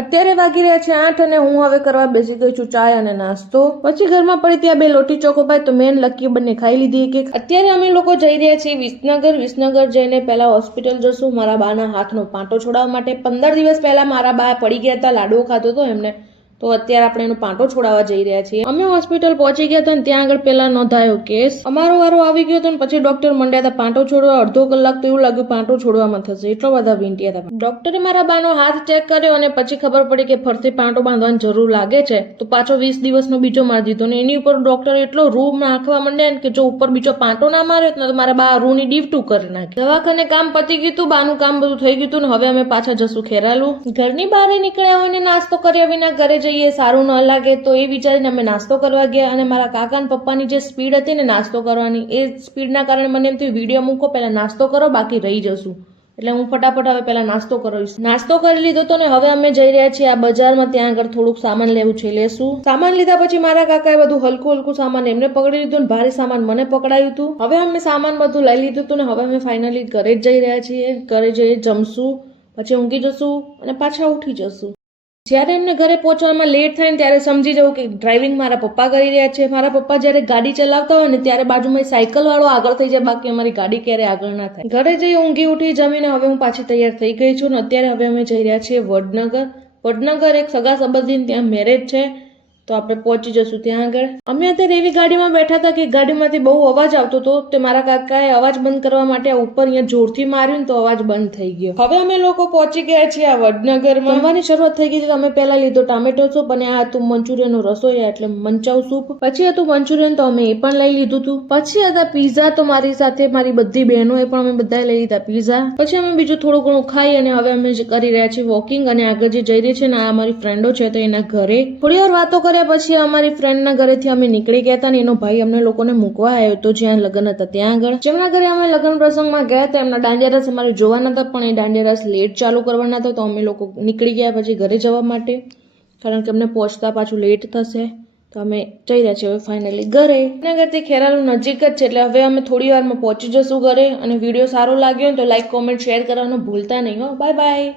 અત્યારે વાગી રહ્યા છે 8 અને હું હવે કરવા બેસી ગઈ છું ચાય અને નાસ્તો. પછી ઘરમાં પડી ત્યાં 2 લોટી ચોકોપાઈ તો મેન લકી બંને ખાઈ લીધી કે. અત્યારે અમે લોકો જઈ રહ્યા છીએ વિસનગર જઈને પહેલા હોસ્પિટલ જશું મારા બાના હાથનો પાંટો છોડાવવા માટે. 15 દિવસ પહેલા મારા બા પડી ગયા હતા, લાડવો ખાધો હતો એમને, તો અત્યારે આપણે એનો પાંટો છોડાવવા જઈ રહ્યા છીએ. અમે હોસ્પિટલ પહોંચી ગયા હતા ને ત્યાં આગળ પેલા નોંધાયો કેસ. અમારો વારો આવી ગયો હતો ને પછી ડોક્ટર મંડ્યા હતા પાંટો છોડવા. અડધો કલાક તો એવું લાગ્યું પાંટો છોડવામાં થશે, એટલો બધા વીંટ્યા હતા. ડોક્ટરે મારા બાનો હાથ ચેક કર્યો અને પછી ખબર પડી કે ફરતી પાંટો બાંધવાની જરૂર લાગે છે, તો પાછો 20 દિવસનો બીજો મારી દીધો ને એની ઉપર ડોક્ટરે એટલો રૂ નાખવા માંડ્યા કે જો ઉપર બીજો પાંટો ના માર્યો તો મારા બા રૂની ડીવટું કરી નાખી. દવાખાને કામ પતી ગયું હતું, બાનું કામ બધું થઈ ગયું હતું ને હવે અમે પાછા જશું ખેરાલુ. ઘરની બહાર નીકળ્યા હોય ને નાસ્તો કર્યા વિના ઘરે જઈએ સારું ન લાગે, તો એ વિચારીને અમે નાસ્તો કરવા ગયા. અને મારા કાકા અને પપ્પાની જે સ્પીડ હતી ને નાસ્તો કરવાની, એ સ્પીડના કારણે મને એમ થયું વિડીયો મૂકો, પહેલા નાસ્તો કરો બાકી રહી જશું. એટલે હું ફટાફટ હવે પહેલા નાસ્તો કરીશ. નાસ્તો કરી લીધો તો ને હવે અમે જઈ રહ્યા છીએ આ બજારમાં, ત્યાં આગળ થોડુંક સામાન લેવું છે, લેશું. સામાન લીધા પછી મારા કાકાએ બધું હલકું સામાન એમને પકડી લીધું ને ભારે સામાન મને પકડાયું હતું. હવે અમે સામાન બધું લઈ લીધું હતું ને હવે અમે ફાઇનલી ઘરે જ જઈ રહ્યા છીએ. ઘરે જઈ જમશું, પછી ઊંઘી જશું અને પાછા ઉઠી જશું. જ્યારે એમને ઘરે પહોંચવામાં લેટ થાય ને ત્યારે સમજી જવું કે ડ્રાઇવિંગ મારા પપ્પા કરી રહ્યા છે. મારા પપ્પા જ્યારે ગાડી ચલાવતા હોય ને ત્યારે બાજુમાં સાયકલ વાળો આગળ થઈ જાય, બાકી અમારી ગાડી ક્યારે આગળ ના થાય. ઘરે જઈ ઊંઘી ઉઠી જમીને હવે હું પાછી તૈયાર થઈ ગઈ છું ને અત્યારે હવે અમે જઈ રહ્યા છીએ વડનગર. એક સગા સંબંધીને ત્યાં મેરેજ છે, તો આપણે પહોંચી જશું ત્યાં આગળ. અમે અત્યારે એવી ગાડીમાં બેઠા હતા કે ગાડીમાંથી બહુ અવાજ આવતો હતો, તે મારા કાકાએ અવાજ બંધ કરવા માટે ઉપર અહીંયા જોરથી માર્યું ને તો અવાજ બંધ થઈ ગયો. હવે અમે લોકો પહોંચી ગયા છીએ આ વડનગરમાં. જમવાની શરૂઆત થઈ ગઈ હતી. અમે પહેલા લીધો ટામેટો સૂપ અને આ હતું મંચુરિયનનો રસોઈ એટલે મંચાઉ સૂપ. પછી હતું મંચુરિયન તો અમે એ પણ લઈ લીધું હતું. પછી હતા પીઝા, તો મારી સાથે મારી બધી બહેનોએ પણ અમે બધાએ લઈ લીધા પીઝા. પછી અમે બીજું થોડું ઘણું ખાઈ અને હવે અમે કરી રહ્યા છીએ વોકિંગ અને આગળ જે જઈ રહી છે ને આ અમારી ફ્રેન્ડો છે તો એના ઘરે થોડી વાર વાતો પછી અમારી ફ્રેન્ડના ઘરેથી અમે નીકળી ગયા હતા ને એનો ભાઈ અમને લોકોને મૂકવા આવ્યો હતો જ્યાં લગ્ન હતા ત્યાં આગળ. જેમના ઘરે અમે લગ્ન પ્રસંગમાં ગયા હતા એમના દાંડિયા રસ અમારે જોવાના હતા, પણ એ દાંડિયા રસ લેટ ચાલુ કરવાના હતા, તો અમે લોકો નીકળી ગયા પછી ઘરે જવા માટે, કારણ કે અમને પહોંચતા પાછું લેટ થશે. તો અમે જઈ રહ્યા છીએ હવે ફાઇનલી ઘરે. એના ઘરથી ખેરાલુ નજીક જ છે, એટલે હવે અમે થોડી વારમાં પહોંચી જશું ઘરે. અને વિડીયો સારો લાગ્યો તો લાઈક, કોમેન્ટ, શેર કરવાનું ભૂલતા નહીં હો. Bye bye.